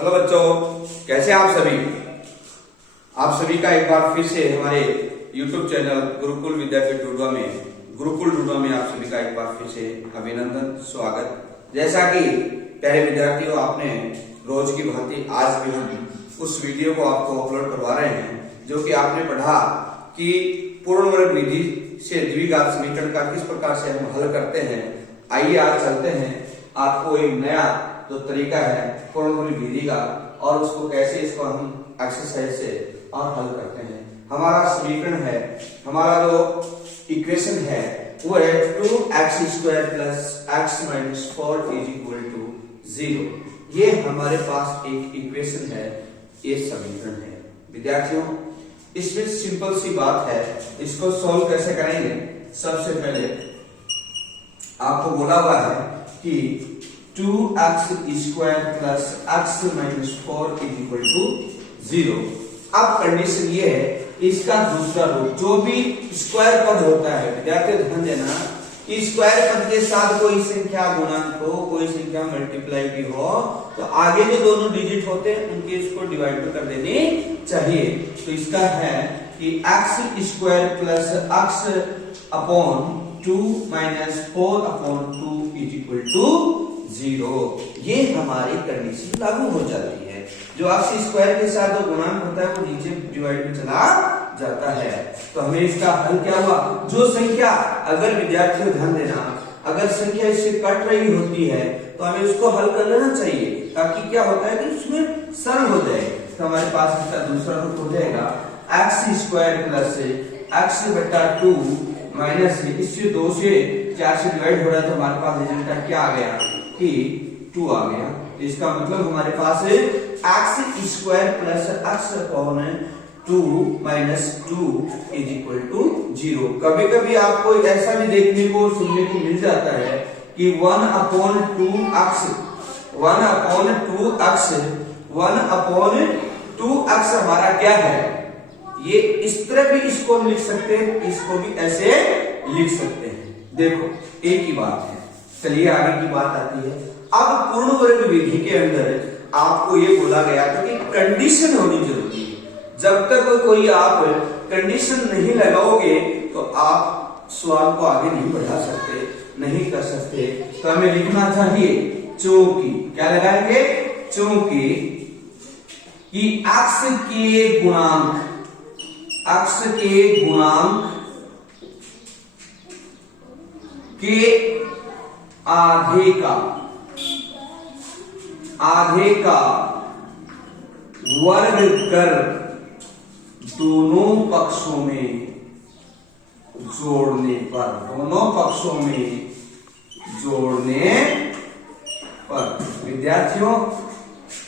Hello बच्चों, कैसे आप सभी। आप सभी का एक बार फिर से हमारे YouTube चैनल गुरुकुल विद्यापीठ डूडवा में आप सभी का एक बार फिर से अभिनंदन, स्वागत। जैसा कि प्यारे विद्यार्थियों, आपने रोज की भांति आज भी हम उस वीडियो को आपको अपलोड करवा रहे हैं जो कि आपने पढ़ा कि पूर्ण वर्ग विधि से द्विघात समीकरण का किस प्रकार से हम हल करते हैं। आइए आज चलते हैं, आपको एक नया जो तरीका है पूर्ण वर्ग विधि का और उसको कैसे इसको हम एक्सरसाइज से और हल करते हैं। हमारा समीकरण है, हमारा जो इक्वेशन है वो है 2x² + x - 4 = 0। ये हमारे पास एक इक्वेशन है, ये समीकरण है। विद्यार्थियों, इसमें सिंपल सी बात है, इसको सॉल्व कैसे करेंगे। सबसे पहले आपको बोला हुआ है कि 2x² + x - 4 = 0। अब कंडीशन ये है, इसका दूसरा रूप जो भी स्क्वायर पद होता है, विद्यार्थी ध्यान देना कि स्क्वायर पद के साथ कोई संख्या गुणक हो, कोई संख्या मल्टीप्लाई की हो, तो आगे जो दोनों डिजिट होते हैं उनके इसको डिवाइड कर देनी चाहिए। तो इसका है कि x² + x/2 - 4/2 = 0। ये हमारी कंडीशन लागू हो जाती है। जो x² के साथ जो गुणांक होता है वो नीचे डिवाइड में चला जाता है। तो हमें इसका हल क्या हुआ, जो संख्या, अगर विद्यार्थियों ध्यान देना, अगर संख्या इससे कट रही होती है तो हमें उसको हल कर लेना चाहिए, ताकि क्या होता है कि उसमें सरल हो जाए। तो हमारे पास इसका दूसरा रूप हो जाएगा x² + x/2 माइनस इससे 2 से 4 से डिवाइड हो रहा है, तो हमारे पास रिजल्ट क्या आ गया कि 2 आ गया। तो इसका मतलब हमारे पास है x² + x/2 - 2 = 0। कभी कभी आपको ऐसा भी देखने को सुनने को मिल जाता है कि 1/2x हमारा क्या है, ये इस तरह भी इसको लिख सकते हैं, इसको भी ऐसे लिख सकते हैं। देखो एक ही बात है। चलिए आगे की बात आती है। अब पूर्ण वर्ग विधि के अंदर आपको ये बोला गया था कि कंडीशन होनी जरूरी है। जब तक कोई आप कंडीशन नहीं लगाओगे तो आप सवाल को आगे नहीं बढ़ा सकते, नहीं कर सकते। तो हमें लिखना चाहिए चूंकि, क्या लगाएंगे, चूंकि कि x के गुणांक के आधे का वर्ग कर दोनों पक्षों में जोड़ने पर विद्यार्थियों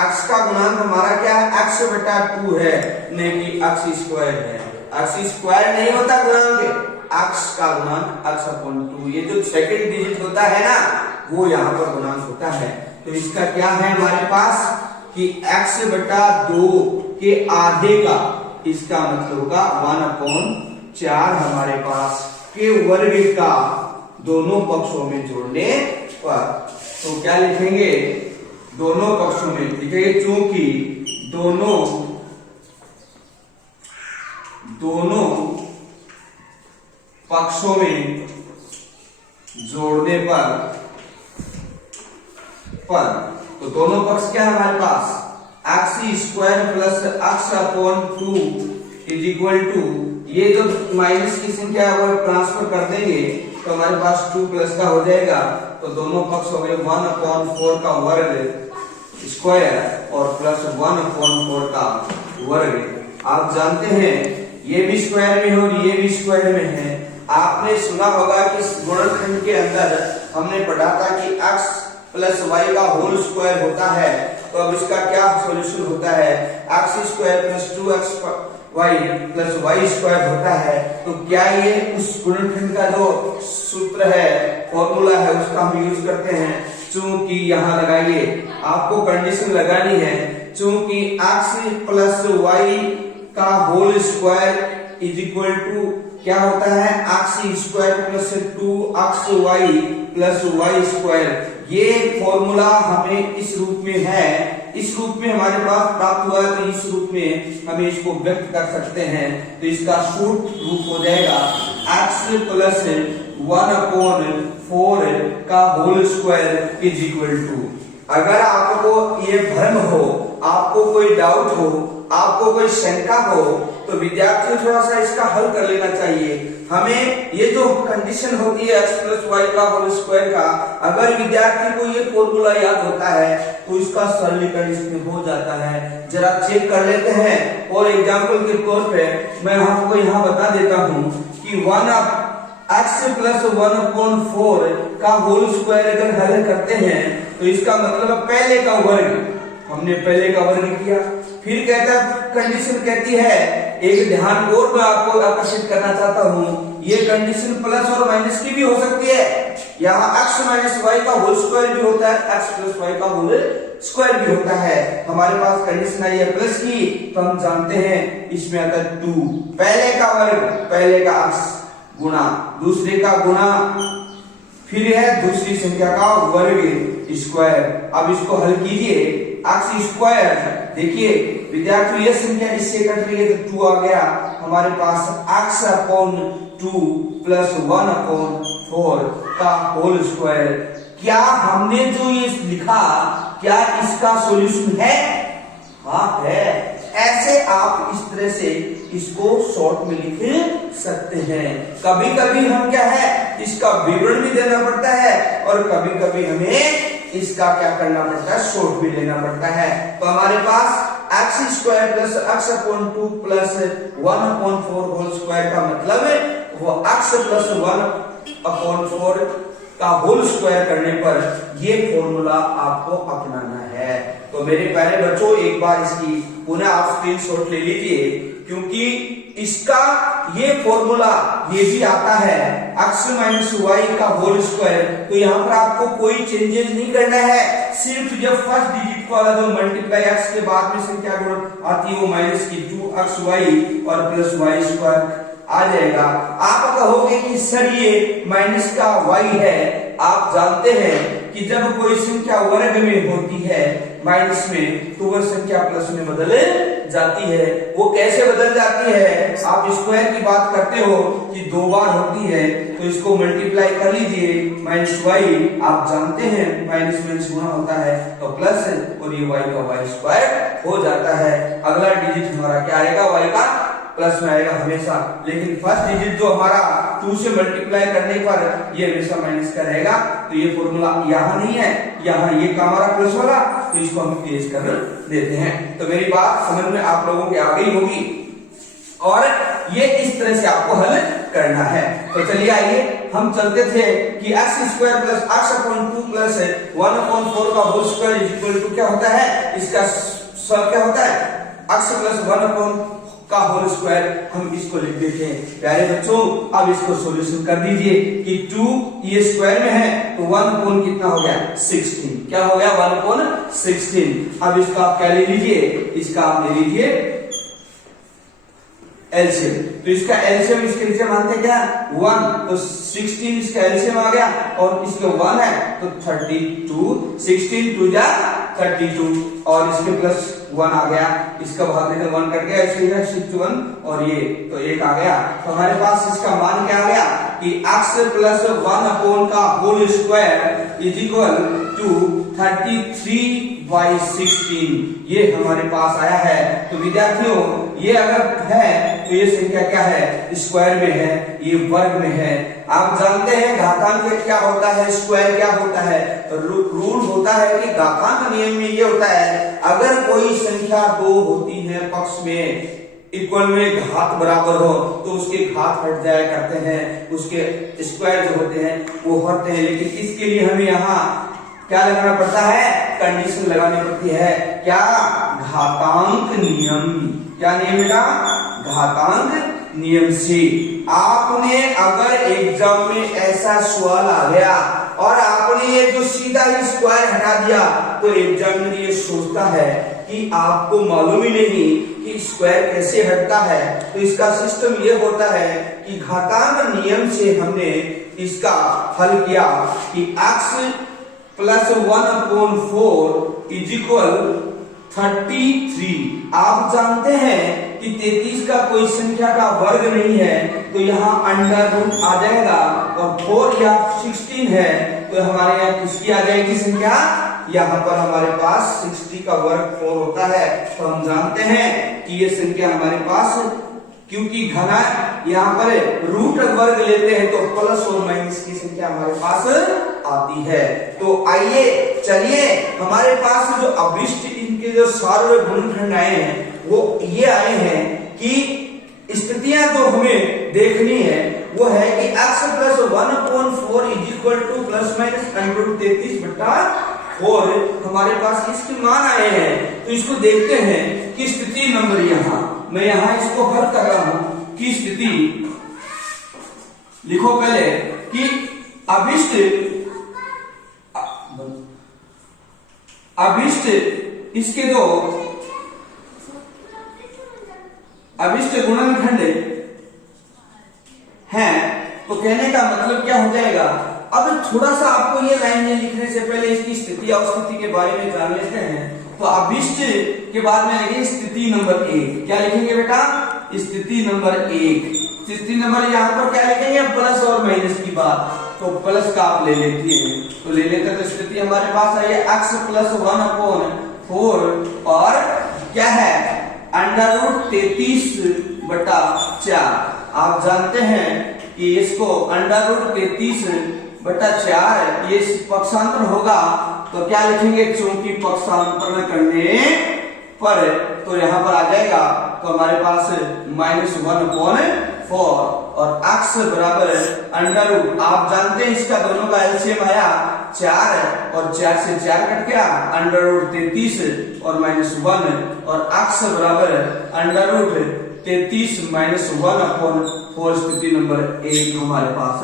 x का गुणांक हमारा क्या है, x/2 है, नहीं कि x² है। x² नहीं होता गुणांक, x का गुणांक x/2। ये जो सेकंड डिजिट होता है ना, वो यहाँ पर गुणांक होता है। तो इसका क्या है हमारे पास कि x/2 के आधे का, इसका मतलब होगा 1/4 हमारे पास के वर्ग का दोनों पक्षों में जोड़ने पर। तो क्या लिखेंगे, दोनों पक्षों में लिखेंगे चूंकि दोनों पक्षों में जोड़ने पर तो दोनों पक्ष क्या है हमारे पास, x² + x/2 = ये जो माइनस की संख्या है वो ट्रांसफर कर देंगे तो हमारे पास 2 का हो जाएगा। तो दोनों पक्ष हो गए 1/4 का वर्ग स्क्वायर और +1/4 का वर्ग। आप जानते हैं ये भी स्क्वायर में है और ये भी स्क्वायर में है। आपने सुना होगा कि इस गुणनखंड के अंदर हमने पढ़ा था कि x + y का होल स्क्वायर होता है। तो अब इसका क्या सॉल्यूशन होता है, x² + 2xy + y² होता है। तो क्या ये उस गुणनखंड का जो सूत्र है, फॉर्मूला है, उसका हम यूज करते हैं। चूंकि यहां लगाइए, आपको कंडीशन लगानी है, चूंकि x + y का होल स्क्वायर = क्या होता है, x² + 2xy + y²। ये फॉर्मूला हमें इस रूप में है, इस रूप में हमारे पास प्राप्त हुआ है, तो इस रूप में हमें इसको व्यक्त कर सकते हैं। तो इसका शॉर्ट रूप हो जाएगा x प्लस 1/4 का whole square is equal to. अगर आपको ये भ्रम हो, आपको कोई डाउट हो, आपको कोई शंका हो, तो विद्यार्थी थोड़ा सा इसका हल कर लेना चाहिए। हमें ये जो कंडीशन होती है x प्लस वाई का होल स्क्वायर का, अगर विद्यार्थी को ये फॉर्मूला याद होता है तो इसका सरलीकरण इसमें हो जाता है। जरा चेक कर लेते हैं। और एग्जाम्पल के तौर पे मैं आपको यहाँ बता देता हूँ कि 1x प्लस 1/4 का होल स्क्वायर अगर हल करते हैं तो इसका मतलब पहले का वर्ग, हमने पहले का वर्ग किया। फिर कहता कंडीशन कहती है, एक ध्यान और मैं आपको आकर्षित करना चाहता हूं, ये कंडीशन प्लस और माइनस की भी हो सकती है। यहाँ x माइनस वाई का होल स्क्वायर भी होता है, x प्लस वाई का होल स्क्वायर भी होता है। हमारे पास कंडीशन आई है प्लस की, तो हम जानते हैं इसमें आता है 2, पहले का वर्ग, पहले का x गुना दूसरे का गुना, फिर है दूसरी संख्या का वर्ग स्क्वायर। अब इसको हल कीजिए, x स्क्वायर, देखिए विद्यार्थी ये संख्या इससे कट रही है तो 2 आ गया हमारे पास, x/2 प्लस 1/4 का होल स्क्वायर। क्या हमने जो ये लिखा, क्या इसका सॉल्यूशन है? हाँ है। ऐसे आप इस तरह से इसको शॉर्ट में लिख सकते हैं। कभी कभी हम क्या है, इसका विवरण भी देना पड़ता है और कभी कभी हमें इसका क्या करना पड़ता है, शॉर्ट भी लेना पड़ता है। तो हमारे पास x square plus x/2 plus 1/4 whole square का मतलब है वो x प्लस 1/4 का होल स्क्वायर करने पर ये फॉर्मूला आपको अपनाना है। तो मेरे प्यारे बच्चों, एक बार इसकी पुनः आप स्क्रीनशॉट ले लीजिए, क्योंकि इसका ये फॉर्मूला ये भी आता है x माइनस वाई का होल स्क्वायर। तो यहाँ पर आपको कोई चेंजेस नहीं करना है, सिर्फ जब फर्स्ट डिजिट वाला जो मल्टीप्लाई x के बाद में संख्या गुण आती है वो माइनस की 2xy और प्लस वाई स्क्वायर आ जाएगा। आप कहोगे कि सर ये माइनस का y है। आप जानते हैं कि जब कोई संख्या वर्ग में होती है माइनस में, तो वह संख्या प्लस में बदल जाती है। वो कैसे बदल जाती है? आप स्क्वायर की बात करते हो कि 2 बार होती है, तो इसको मल्टीप्लाई कर लीजिए, माइनस वाई, आप जानते हैं माइनस माइनस गुणा होता है तो प्लस, और ये वाई का वाई स्क्वायर हो जाता है। अगला डिजिट हमारा क्या आएगा? वाई का प्लस में आएगा हमेशा, लेकिन फर्स्ट डिजिट जो हमारा 2 से मल्टीप्लाई करने पर ये हमेशा माइनस का रहेगा। तो ये फॉर्मूला यहाँ नहीं है, यहाँ ये का हमारा प्लस वाला, तो इसको हम चेंज कर देते हैं। तो मेरी बात समझ में आप लोगों की आ गई होगी, और ये इस तरह से आपको हल करना है। तो चलिए आइए हम चलते थे कि x square plus x/2 plus 1/4 का whole square is equal to क्या होता है? इसका सब क्या होता है? x प्लस 1/4 का होल स्क्वायर। हम इसको लिख देते हैं। प्यारे बच्चों, अब इसको सॉल्यूशन कर दीजिए कि 2 ये स्क्वायर में है तो 1/4 कितना हो गया? 16। क्या हो गया? 1/16। अब इसका आप क्या ले लीजिए? इसका आप ले लीजिए एलसीएम। तो इसका एलसीएम इसके नीचे मानते क्या? 1, तो 16 इसका एलसीएम आ गया, और इसके 1 है तो 32, 16 2 जा 32, और इसके प्लस 1 आ गया, इसका भाग देकर 1 कट गया, इसलिए 61, और ये तो 1 आ गया। तो हमारे पास इसका मान क्या आ गया कि x प्लस 1/4 का whole square is equal to 33/16। ये हमारे पास आया है। तो विद्यार्थियों, ये अगर है तो ये संख्या क्या है? स्क्वायर में है, ये वर्ग में है। आप जानते हैं घातांक क्या होता है, स्क्वायर क्या होता है? रूल होता है कि घातांक नियम में ये होता है, अगर कोई संख्या 2 होती है पक्ष में, इक्वल में घात बराबर हो, तो उसके घात हट जाया करते हैं, उसके स्क्वायर जो होते हैं वो हटते हैं। लेकिन इसके लिए हमें यहाँ क्या लगाना पड़ता है? कंडीशन लगानी पड़ती है। क्या? घातांक नियम। क्या नियम बेटा? घातांक नियम से। आपने अगर एग्जाम में ऐसा सवाल आ गया और आपने ये जो सीधा ही स्क्वायर हटा दिया, तो एग्जामिनर ये सोचता है कि आपको मालूम ही नहीं कि स्क्वायर कैसे हटता है। तो इसका सिस्टम ये होता है कि घातांक नियम से हमने इसका हल किया कि x प्लस 1/4 इज इक्वल 33। आप जानते हैं कि 33 का कोई संख्या का वर्ग नहीं है, तो यहाँ अंडर रूट आ जाएगा, और 4 या 16 है तो हमारे यहाँ किसकी आ जाएगी संख्या, यहाँ पर हमारे पास 60 का वर्ग 4 होता है। तो हम जानते हैं कि ये संख्या हमारे पास, क्योंकि घना यहाँ पर रूट वर्ग लेते हैं तो प्लस और माइनस की संख्या हमारे पास आती है। तो आइए चलिए, हमारे पास जो अभिष्ट इनके जो सारे गुणनखंड आए हैं वो ये आए हैं कि स्थितियां जो हमें देखनी है वो है कि x plus 1/4 is equal two plus minus √33/4 हमारे पास इसके मान आए हैं। तो इसको देखते हैं कि स्थिति नंबर, यहाँ मैं यहाँ इसको हल कर रहा हूं कि स्थिति लिखो पहले कि अभिष्ट इसके दो अभिष्ट गुणनखंड हैं। तो कहने का मतलब क्या हो जाएगा, अब थोड़ा सा आपको ये लाइन लिखने से पहले इसकी स्थिति और स्थिति के बारे में जान लेते हैं। तो अभिष्ट के बाद में लिखेंगे स्थिति नंबर 1। क्या लिखेंगे बेटा, स्थिति नंबर 1। स्थिति नंबर यहाँ पर क्या लिखेंगे, प्लस और माइनस की बात, तो प्लस का आप ले लेते हैं, तो ले लेते हैं। तो स्थिति हमारे पास आई है x प्लस 1/4 और क्या है अंडर रूट 33/4। आप जानते हैं कि इसको अंडर रूट 33/4 ये पक्षांतर होगा, तो क्या लिखेंगे, चूंकि पक्षांतर करने पर तो यहाँ पर आ जाएगा, तो हमारे पास -1/4 और x बराबर अंडर रूट, आप जानते हैं इसका दोनों का एलसीएम आया 4 और 4 से 4 कट गया, अंडर रूट 33 और -1 और x बराबर अंडर रूट 33 -1/4 स्थिति नंबर 1 हमारे पास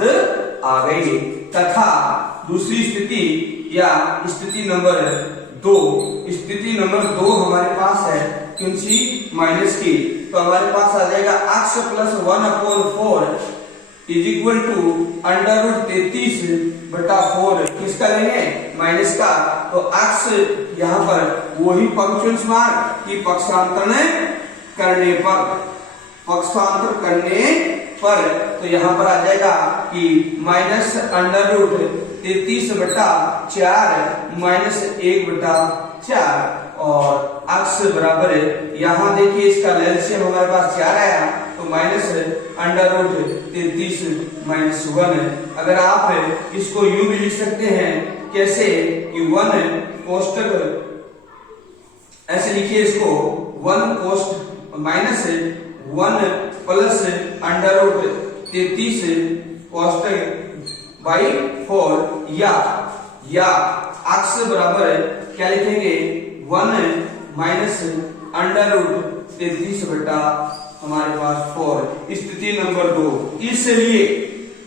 आ गई। तथा दूसरी स्थिति या स्थिति नंबर 2, स्थिति नंबर 2 हमारे पास है किसी माइनस की, तो हमारे पास आ जाएगा x plus 1/4 is equal to under root 33/4 किसका लेंगे, माइनस का। तो x यहाँ पर वही पंक्चुअल्स मार्क की पक्षांतर करने पर तो यहाँ पर आ जाएगा कि माइनस अंडर रूट 33/4 -1/4 और x बराबर यहाँ देखिए इसका एलसीएम हमारे पास 4 आया, तो माइनस अंडर रूट 33 -1। अगर आप इसको यूं भी लिख सकते हैं, कैसे कि 1 कोष्टक ऐसे लिखिए इसको, 1 कोष्टक माइनस 1 प्लस अंडर रूट 33 कोष्टक बाई 4 या x बराबर क्या लिखेंगे, 1 माइनस अंडर रूट 33 हमारे पास 4 स्थिति नंबर 2। इसलिए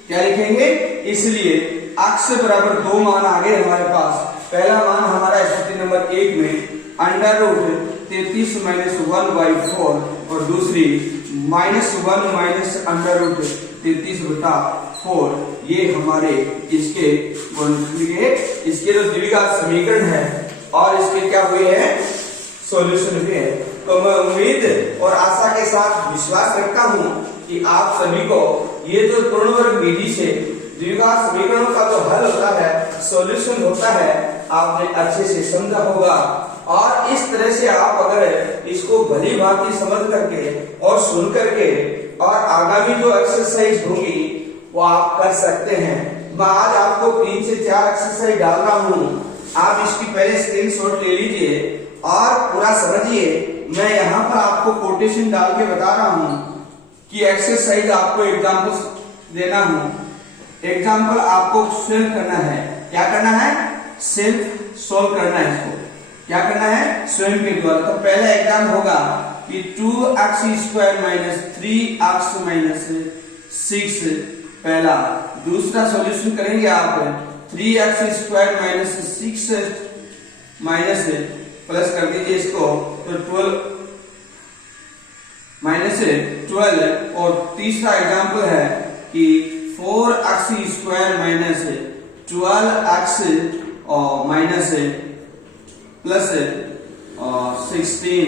क्या लिखेंगे, इसलिए x बराबर 2 मान आ गए हमारे पास। पहला मान हमारा स्थिति नंबर 1 में अंडर रूट 33 -1/4 और दूसरी -1 माइनस अंडर रूट 33/4। ये हमारे इसके इसके जो द्विघात समीकरण है और इसके क्या हुए हैं, सॉल्यूशन हुए हैं। तो मैं उम्मीद और आशा के साथ विश्वास रखता हूं कि आप सभी को ये जो पूर्णवर्ग विधि से द्विघात समीकरणों का जो हल होता है, सॉल्यूशन होता है, आपने अच्छे से समझा होगा। और इस तरह से आप अगर इसको भली भांति समझ करके और सुन करके और आगामी जो एक्सरसाइज होगी वो आप कर सकते हैं। मैं आज आपको 3 से 4 एक्सरसाइज डाल रहा हूँ, आप इसकी पहले स्क्रीनशॉट ले लीजिए और पूरा समझिए। मैं यहाँ पर आपको कोटेशन डाल के बता रहा हूँ कि एक्सरसाइज आपको एग्जाम्पल देना हूँ, एग्जाम्पल आपको स्वयं करना है। क्या करना है, सेल्फ सोल्व करना है। इसको क्या करना है, स्वयं के द्वारा। तो पहला एग्जाम होगा कि 2x² - 3x - 6 पहला। दूसरा सॉल्यूशन करेंगे आप 3x² - 6 माइनस प्लस कर दीजिए इसको, तो 12 और तीसरा एग्जाम्पल है कि 4x² - 12x और माइनस प्लस 16,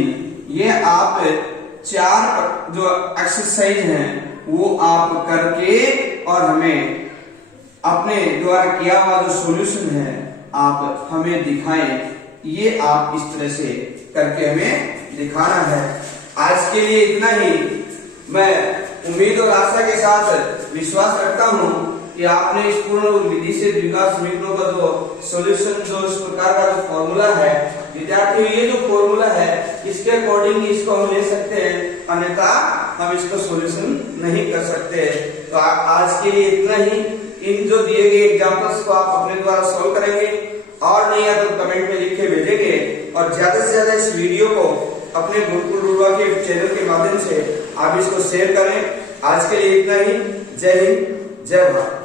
ये आप 4 जो एक्सरसाइज हैं वो आप करके और हमें अपने द्वारा किया हुआ जो सॉल्यूशन है आप हमें दिखाएं। ये आप इस तरह से करके हमें दिखाना है। आज के लिए इतना ही। मैं उम्मीद और आशा के साथ विश्वास रखता हूं कि आपने इस पूर्ण विधि से द्विघात समीकरणों का जो सॉल्यूशन, जो इस प्रकार का जो फॉर्मूला है, विद्यार्थियों ये जो फॉर्मूला है इसके अकॉर्डिंग इसको हम ले सकते हैं, अन्यथा हम इसका सॉल्यूशन नहीं कर सकते। तो आज के लिए इतना ही। इन जो दिए गए एग्जांपल्स को आप अपने द्वारा सॉल्व करेंगे और नहीं या तो कमेंट में लिख के भेजेंगे और ज्यादा से ज्यादा इस वीडियो को अपने गुरुकुल डूडुआ के चैनल के माध्यम से आप इसको शेयर करें। आज के लिए इतना ही। जय हिंद, जय भारत।